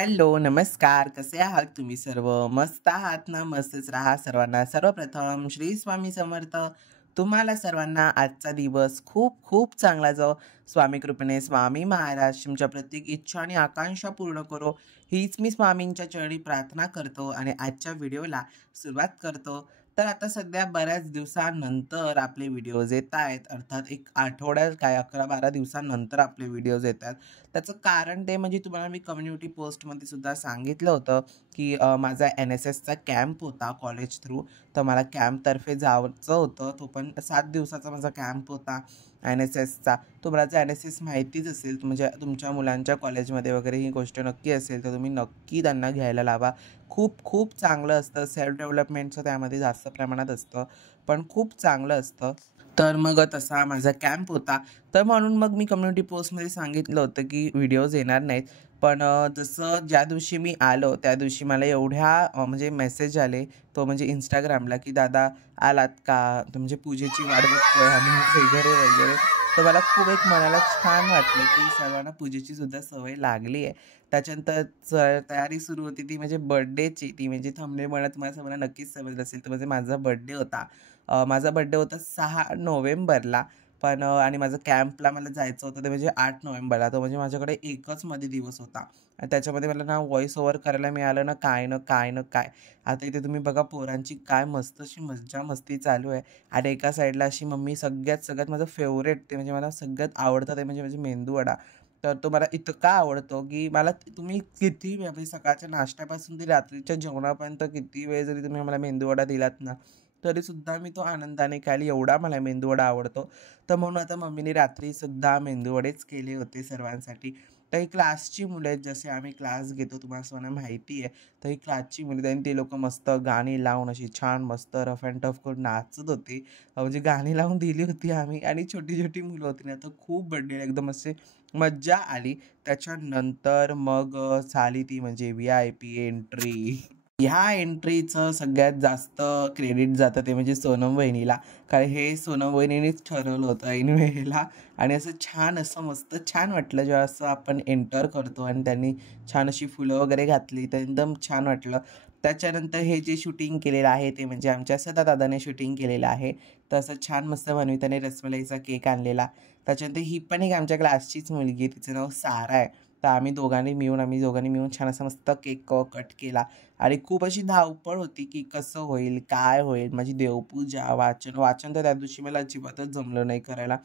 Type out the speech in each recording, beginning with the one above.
Hello, नमस्कार. कसे आहात तुम्ही सर्व? मस्त आहात ना? मस्तच राहा सर्वांना. सर्वप्रथम श्री स्वामी समर्थ. तुम्हाला सर्वांना आजचा दिवस खूप खूप चांगला जाओ. स्वामी कृपेने स्वामी महाराज तुमच्या प्रत्येक इच्छा आणि आकांक्षा पूर्ण करो, हीच मी स्वामींच्या चरणी प्रार्थना करतो आणि आजच्या व्हिडिओला सुरुवात करतो. तर आता सध्या बऱ्याच दिवसानंतर आपले व्हिडिओज येत आहेत. अर्थात एक आठवड्यात काय 11-12 दिवसानंतर आपले व्हिडिओज येतात. त्याचं कारण ते म्हणजे तुम्हाला मी कम्युनिटी पोस्टमध्ये सुद्धा सांगितलं होतं, की माझा NSSचा कॅम्प होता कॉलेज थ्रू. तर मला कॅम्पतर्फे जायचं होतं. तो पण 7 दिवसाचा माझा कॅम्प होता NSSचा. तुम्हाला जर NSS माहितीच असेल, म्हणजे तुमच्या मुलांच्या कॉलेजमध्ये वगैरे ही गोष्ट नक्की असेल, तर तुम्ही नक्की त्यांना घ्यायला लावा. खूप खूप चांगलं असतं. सेल्फ डेव्हलपमेंटचं त्यामध्ये जास्त प्रमाणात असतं, पण खूप चांगलं असतं. तर मग तसा माझा कॅम्प होता. तर म्हणून मग मी कम्युनिटी पोस्टमध्ये सांगितलं होतं, की व्हिडिओज येणार नाहीत. पण जसं ज्या दिवशी मी आलो, त्या दिवशी मला एवढ्या म्हणजे मेसेज आले, तो म्हणजे Instagramला, की "दादा आलात का? तर म्हणजे पूजेची वाट बघतोय आम्ही" वगैरे, वगैरे. तर मला खूप एक मनाला छान वाटलं, की सर्वांना पूजेची सुद्धा सवय लागली आहे. त्याच्यानंतर तयारी सुरू होती ती म्हणजे बर्थडेची. ती म्हणजे थंबनेलमुळे तुम्हाला सर्वांना नक्कीच समजलं असेल. तर म्हणजे माझा बर्थडे होता. माझा बर्थडे होता 6 नोव्हेंबरला. पण आणि माझं कॅम्पला मला जायचं होतं ते म्हणजे 8 नोव्हेंबरला. तर म्हणजे माझ्याकडे एकच मध्ये दिवस होता आणि त्याच्यामध्ये मला ना व्हॉईस ओव्हर करायला मिळालं ना काय ना काय ना काय. आता इथे तुम्ही बघा पोरांची काय मस्त अशी मज्जा मस्ती चालू आहे आणि एका साईडला अशी मम्मी सगळ्यात सगळ्यात माझं फेवरेट ते म्हणजे मला सगळ्यात आवडतं ते म्हणजे मेंदूवडा. तर तो मला इतका आवडतो, की मला तुम्ही किती वेळ म्हणजे सकाळच्या नाश्त्यापासून ते रात्रीच्या जेवणापर्यंत किती वेळ जरी तुम्ही मला मेंदूवडा दिलात ना, तरीसुद्धा मी तो आनंदाने खाईल एवढा मला मेंदूवडा आवडतो. तर म्हणून आता मम्मीने रात्रीसुद्धा मेंदूवडेच केले होते सर्वांसाठी. तर ही क्लासची मुलं आहेत, जसे आम्ही क्लास घेतो तुम्हाला सर्वांना माहिती आहे. तर ही क्लासची मुलं आणि ते लोकं मस्त गाणी लावून अशी छान मस्त रफ अँड टफ करून नाचत होते. म्हणजे गाणी लावून दिली होती आम्ही आणि छोटी-छोटी मुलं होती ना, तर खूप बर्थडेला एकदम असे मज्जा आली. त्याच्यानंतर मग झाली ती म्हणजे VIP एंट्री. ह्या एंट्रीचं सगळ्यात जास्त क्रेडिट जातं ते म्हणजे सोनम वहिनीला. कारण हे सोनम वहिनीनेच ठरवलं होतं ऐन वेळेला आणि असं छान असं मस्त छान वाटलं जेव्हा असं आपण एंटर करतो आणि त्यांनी छान अशी फुलं वगैरे घातली तर एकदम छान वाटलं. त्याच्यानंतर हे जे शूटिंग केलेलं आहे ते म्हणजे आमच्या सदा दादाने शूटिंग केलेलं आहे. तर असं छान मस्त बनविताने रसमलाईचा केक आणलेला. त्याच्यानंतर ही पण एक आमच्या क्लासचीच मुलगी आहे, तिचं नाव सारा आहे. तर आम्ही दोघांनी मिळून छान असा मस्त केक कट केला. आणि खूप अशी धावपळ होती, की कसं होईल, काय होईल, माझी देवपूजा, वाचन तर त्या दिवशी मला अजिबातच जमलं नाही करायला.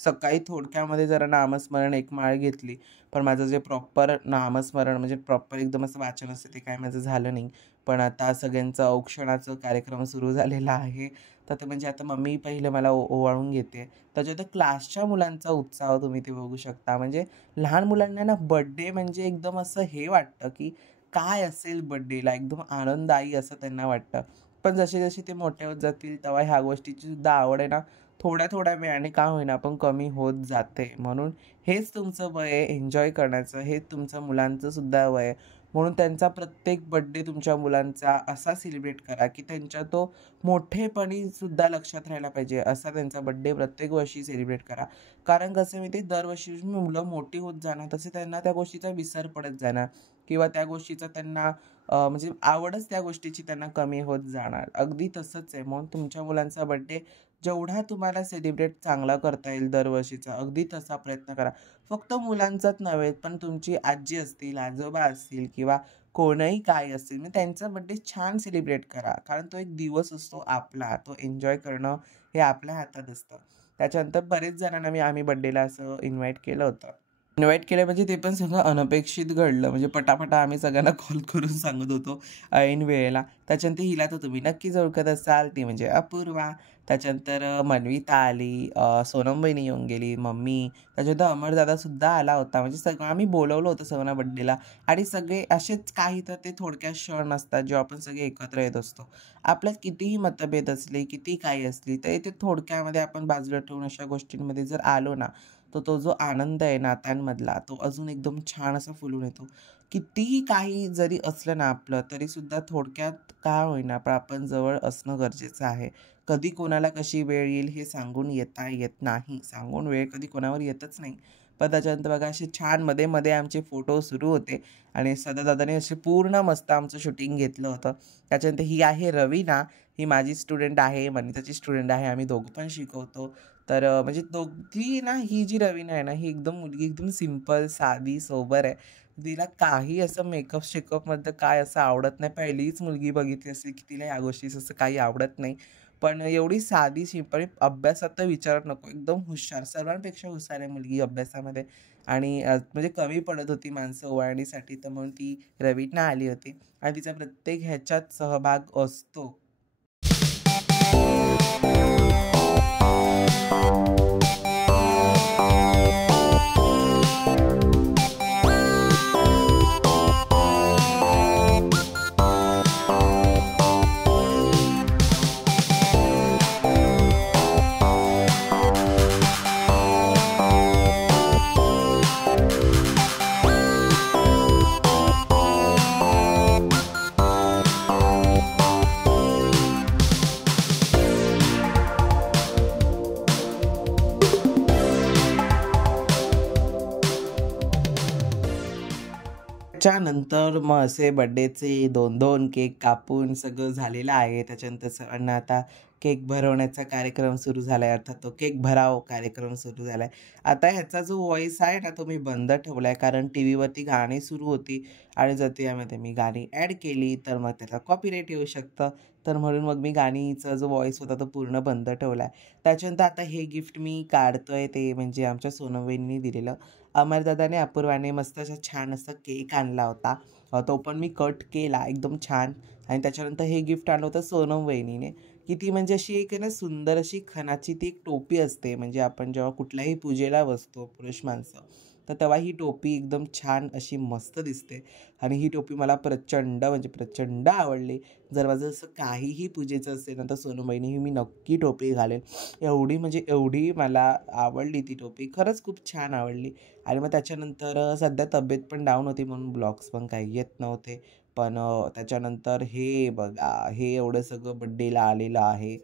सकाळी थोडक्यामध्ये जरा नामस्मरण एक माळ घेतली, पण माझं जे प्रॉपर नामस्मरण म्हणजे प्रॉपर एकदम असं वाचन असतं ते काय माझं झालं नाही. पण आता सगळ्यांचं औक्षणाचं कार्यक्रम सुरू झालेला आहे. तर ते म्हणजे आता मम्मी पहिलं मला ओवाळून घेते. त्याच्यानंतर क्लासच्या मुलांचा उत्साह तुम्ही ते बघू शकता. म्हणजे लहान मुलांना ना बर्थडे म्हणजे एकदम असं हे वाटतं, की काय असेल बर्थडेला एकदम आनंददायी असं त्यांना वाटतं. पण जसे-जसे ते मोठे होत जातील तेव्हा ह्या गोष्टीची सुद्धा आवड आहे ना, थोड्या-थोड्या वेळाने का होईना पण कमी होत जाते. म्हणून हेच तुमचं वय आहे एन्जॉय करण्याचं, हेच तुमचं मुलांचं सुद्धा वय आहे. म्हणून त्यांचा प्रत्येक बर्थडे तुमच्या मुलांचा असा सेलिब्रेट करा, की त्यांच्या तो मोठेपणी सुद्धा लक्षात राहायला पाहिजे. असा त्यांचा बर्थडे प्रत्येक वर्षी सेलिब्रेट करा. कारण कसं माहिती आहे दरवर्षी मुलं मोठी होत जाणार तसे त्यांना त्या गोष्टीचा विसर पडत जाणार. किंवा त्या गोष्टीचा त्यांना म्हणजे आवडच त्या गोष्टीची त्यांना कमी होत जाणार. अगदी तसंच आहे. म्हणून तुमच्या मुलांचा बर्थडे जेवढा तुम्हाला सेलिब्रेट चांगला करता येईल दरवर्षीचा, अगदी तसा प्रयत्न करा. फक्त मुलांचाच नव्हे, पण तुमची आजी असतील, आजोबा असतील किंवा कोणीही काय असतील, म्हणजे त्यांचा बर्थडे छान सेलिब्रेट करा. कारण तो एक दिवस असतो आपला. तो एन्जॉय करणं हे आपल्या हातात असतं. त्याच्यानंतर बरेच जणांना आम्ही बर्थडेला असं इन्व्हाईट केलं होतं. इन्व्हाईट केलं म्हणजे ते पण सगळं अनपेक्षित घडलं. म्हणजे पटापटा आम्ही सगळ्यांना कॉल करून सांगत होतो ऐन वेळेला. त्याच्यानंतर हिला तर तुम्ही नक्कीच ओळखत असाल, ती म्हणजे अपूर्वा. त्याच्यानंतर मन्विता आली, सोनम वहिनी येऊन गेली, मम्मी. त्याच्यानंतर अमरदादासुद्धा आला होता. म्हणजे सगळं आम्ही बोलावलं होतं सर्वांना बर्थडेला आणि सगळे असेच काही तर ते थोडक्यात क्षण असतात, जेव्हा आपण सगळे एकत्र येत असतो. आपल्यात कितीही मतभेद असले, किती काही असली, तरी ते थोडक्यामध्ये आपण बाजूला ठेवून अशा गोष्टींमध्ये जर आलो ना, तर तो जो आनंद आहे नात्यांमधला तो अजून एकदम छान असा फुलून येतो. कितीही काही जरी असलं ना आपलं तरीसुद्धा थोडक्यात का होईना पण आपण जवळ असणं गरजेचं आहे. कधी कोणाला कशी वेळ येईल हे सांगून येता येत नाही. सांगून वेळ कधी कोणावर येतच नाही. पण त्याच्यानंतर बघा असे छान मध्ये मध्ये आमचे फोटो सुरू होते आणि सदादादाने असे पूर्ण मस्त आमचं शूटिंग घेतलं होतं. त्याच्यानंतर ही आहे रवीना, ही माझी स्टुडंट आहे, मनीताची स्टुडंट आहे. आम्ही दोघं पण शिकवतो. तर म्हणजे दोघी ना, ही जी रवीना आहे ना, ही एकदम मुलगी एकदम सिंपल, साधी, सोबर आहे. तिला काही असं शेकअपमध्ये काय असं आवडत नाही. पहिलीच मुलगी बघितली असेल की तिला या गोष्टीचं असं काही आवडत नाही. पण एवढी साधी, सिंपल, अभ्यासात तर विचारत नको. एकदम हुशार, सर्वांपेक्षा हुशार आहे मुलगी अभ्यासामध्ये आणि म्हणजे कमी पडत होती माणसं ओवाळणीसाठी, तर म्हणून ती रवीना आली होती आणि तिचा प्रत्येक ह्याच्यात सहभाग असतो. त्याच्यानंतर मग असे बड्डेचे 2-2 केक कापून सगळं झालेलं आहे. त्याच्यानंतर सर्वांना आता केक भरवण्याचा कार्यक्रम सुरू झाला आहे. अर्थात तो केक भराव कार्यक्रम सुरू झाला आहे. आता ह्याचा जो व्हॉईस आहे ना, तो मी बंद ठेवला आहे कारण टीव्हीवरती गाणी सुरू होती आणि जर त्यामध्ये मी गाणी ॲड केली तर मग त्याला कॉपीराईट येऊ शकतं. तर म्हणून मग मी गाणीचा जो व्हॉईस होता तो पूर्ण बंद ठेवला आहे. त्याच्यानंतर आता हे गिफ्ट मी काढतोय ते म्हणजे आमच्या सोनम वहिनींनी दिलेलं. अमरदादाने अपूर्वाने मस्त असा छान असा केक आणला होता. तो पण मी कट केला एकदम छान आणि त्याच्यानंतर हे गिफ्ट आणलं होतं सोनम वहिनीने, की ती म्हणजे अशी एक आहे ना सुंदर अशी खणाची ती एक टोपी असते. म्हणजे आपण जेव्हा कुठल्याही पूजेला बसतो पुरुष माणसं, तर तेव्हा ही टोपी एकदम छान अशी मस्त दिसते आणि ही टोपी मला प्रचंड म्हणजे प्रचंड आवडली. जर माझं असं काहीही पूजेचं असेल ना, तर सोनम वहिनी ही मी नक्की टोपी घालेन. एवढी म्हणजे एवढी मला आवडली ती टोपी. खरंच खूप छान आवडली. आणि मग त्याच्यानंतर सध्या तब्येत पण डाऊन होती म्हणून ब्लॉग्स पण काही येत नव्हते. पण त्याच्यानंतर हे बघा, हे एवढं सगळं बड्डेला आलेलं आहे.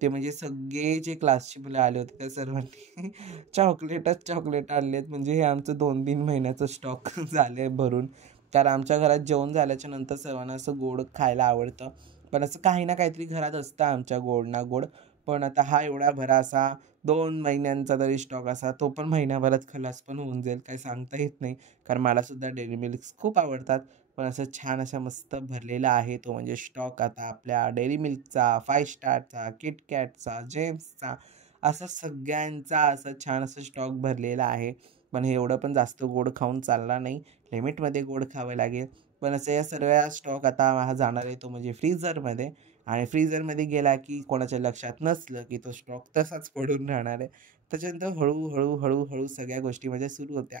ते म्हणजे सगळे जे क्लासची मुलं आले होते त्या सर्वांनी चॉकलेटच चॉकलेट आणले आहेत. म्हणजे हे आमचं 2-3 महिन्याचं स्टॉक झालं आहे भरून. कारण आमच्या घरात जेवण झाल्याच्या नंतर सर्वांना असं गोड खायला आवडतं. पण असं काही ना काहीतरी घरात असतं आमच्या गोड ना गोड. पण आता हा एवढा भरा असा 2 महिन्यांचा तरी स्टॉक असा, तो पण महिन्याभरात खलास पण होऊन जाईल, काही सांगता येत नाही. कारण मलासुद्धा डेअरी मिल्क्स खूप आवडतात. पण असं छान असा मस्त भरलेला आहे तो म्हणजे स्टॉक आता आपल्या डेअरी मिल्कचा, 5 स्टारचा, किटकॅटचा, जेम्सचा असा सगळ्यांचा असं छान असं स्टॉक भरलेला आहे. पण हे एवढं पण जास्त गोड खाऊन चालणार नाही. लिमिटमध्ये गोड खावं लागेल. पण असं या सर्व स्टॉक आता हा जाणार आहे तो म्हणजे फ्रीझरमध्ये आणि फ्रीझरमध्ये गेला की कोणाच्या लक्षात नसलं की तो स्टॉक तसाच पडून राहणार आहे. त्याच्यानंतर हळू सगळ्या गोष्टी माझ्या सुरू होत्या.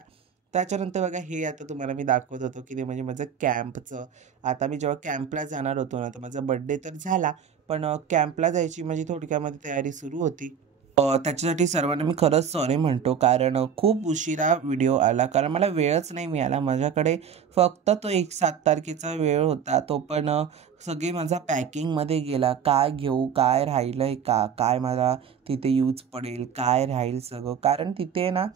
त्याच्यानंतर बघा हे आता तुम्हाला मी दाखवत होतो की ते म्हणजे माझं कॅम्पचं. आता मी जेव्हा कॅम्पला जाणार होतो ना, तर माझा बड्डे तर झाला, पण कॅम्पला जायची माझी थोडक्यामध्ये तयारी सुरू होती. त्याच्यासाठी सर्वांना मी खरंच सॉरी म्हणतो कारण खूप उशिरा व्हिडिओ आला कारण मला वेळच नाही मिळाला. माझ्याकडे फक्त तो 7 तारखेचा वेळ होता. तो पण सगळे माझा पॅकिंगमध्ये गेला. काय घेऊ, काय राहिलं आहे का, काय मला तिथे यूज पडेल, काय राहील सगळं. कारण तिथे ना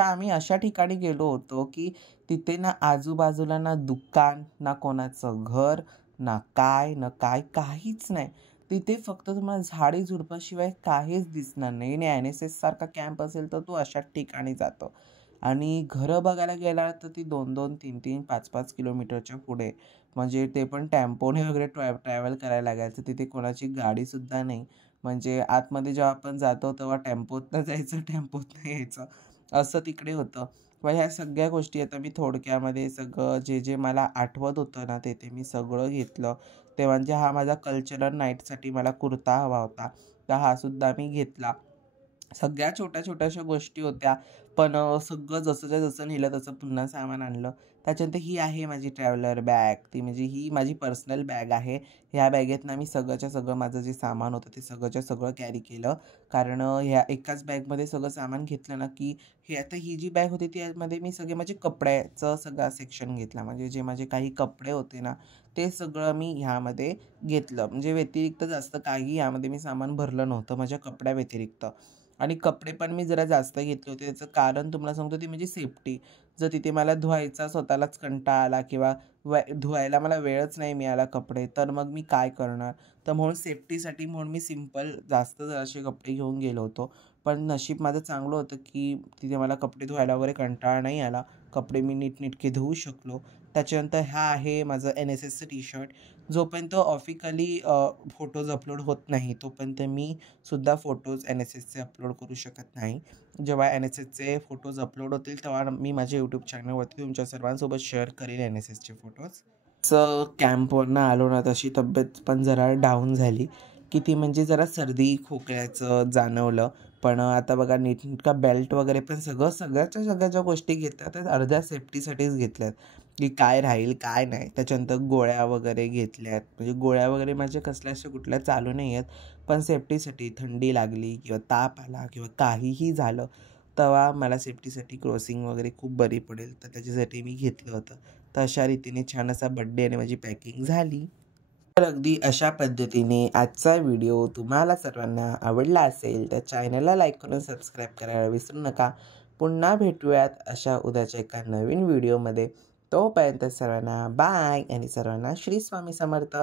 आम्ही अशा ठिकाणी गेलो होतो की तिथे ना आजूबाजूला ना दुकान, ना कोणाचं घर, ना काय, ना काय, काहीच नाही. तिथे फक्त तुम्हाला झाडी-झुडपाशिवाय काहीच दिसणार नाही आणि NSS सारखा कॅम्प असेल तर तो अशाच ठिकाणी जातो. आणि घरं बघायला गेला तर ती 2-2, 3-3, 5-5 किलोमीटरच्या पुढे. म्हणजे ते पण टेम्पोने वगैरे ट्रॅव्हल करायला लागायचं. तिथे कोणाची गाडीसुद्धा नाही. म्हणजे आतमध्ये जेव्हा आपण जातो तेव्हा टेम्पोतनं जायचं, टेम्पोतनं यायचं असं तिकडे होतं. मग ह्या सगळ्या गोष्टी आता मी थोडक्यामध्ये सगळं जे मला आठवत होतं ना ते मी सगळं घेतलं. ते म्हणजे हा माझा कल्चरल नाईटसाठी मला कुर्ता हवा होता. तर हा सुद्धा मी घेतला. सगळ्या छोट्या-छोट्याशा गोष्टी होत्या. पण सगळं जसंच्या जसं नेलं तसं पुन्हा सामान आणलं. त्याच्यानंतर ही आहे माझी ट्रॅव्हलर बॅग. ती म्हणजे ही माझी पर्सनल बॅग आहे. ह्या बॅगेतनं मी सगळंच्या सगळं माझं जे सामान होतं ते सगळंच्या सगळं कॅरी केलं. कारण ह्या एकाच बॅगमध्ये सगळं सामान घेतलं ना, की हे आता ही जी बॅग होती त्यामध्ये मी सगळे माझे कपड्याचं सगळा सेक्शन घेतला. म्हणजे जे माझे काही कपडे होते ना, ते सगळं मी ह्यामध्ये घेतलं. म्हणजे व्यतिरिक्त जास्त काही यामध्ये मी सामान भरलं नव्हतं माझ्या कपड्याव्यतिरिक्त. आणि कपडे पण मी जरा जास्त घेतले होते. त्याचं कारण तुम्हाला सांगतो ती म्हणजे सेफ्टी. जर तिथे मला धुवायचा स्वतःलाच कंटाळा आला किंवा धुवायला मला वेळच नाही मिळाला कपडे, तर मग मी काय करणार? तर म्हणून सेफ्टीसाठी म्हणून मी सिंपल जास्त जरासे कपडे घेऊन गेलो होतो. पण नशीब माझं चांगलं होतं, की तिथे मला कपडे धुवायला वगैरे कंटाळा नाही आला. कपडे मी नीटनेटके धुवू शकलो. त्याच्यानंतर हा आहे माझं NSSचं टी-शर्ट. जोपर्यंत ऑफिकली फोटोज अपलोड होत नाही, तोपर्यंत मी सुद्धा फोटोज NSSचे अपलोड करू शकत नाही. जेव्हा NSSचे फोटोज अपलोड होतील, तेव्हा मी माझ्या यूट्यूब चॅनलवरती तुमच्या सर्वांसोबत शेअर करेन NSSचे फोटोज. कॅम्पवरनं आलो ना, तशी तब्येत पण जरा डाऊन झाली, की ती म्हणजे जरा सर्दी खोकल्याचं जाणवलं. पण आता बघा नीटनेटका बेल्ट वगैरे पण सगळ्या ज्या गोष्टी घेतल्या त्या अर्ध्या सेफ्टीसाठीच घेतल्यात, की काय राहील काय नाही. त्याच्यानंतर गोळ्या वगैरे घेतल्यात. म्हणजे गोळ्या वगैरे माझ्या कसल्या अशा कुठल्या चालू नाही आहेत. पण सेफ्टीसाठी थंडी लागली किंवा ताप आला किंवा काहीही झालं, तेव्हा मला सेफ्टीसाठी क्रॉसिंग वगैरे खूप बरी पडेल. तर त्याच्यासाठी मी घेतलं होतं. तर अशा रीतीने छान असा बड्डे आणि माझी पॅकिंग झाली. तर अगदी अशा पद्धतीने आजचा व्हिडिओ तुम्हाला सर्वांना आवडला असेल तर चॅनलला लाईक करून सबस्क्राईब करायला विसरू नका. पुन्हा भेटूयात अशा उद्याच्या एका नवीन व्हिडिओमध्ये. तोपर्यंत सर्वांना बाय आणि सर्वांना श्री स्वामी समर्थ.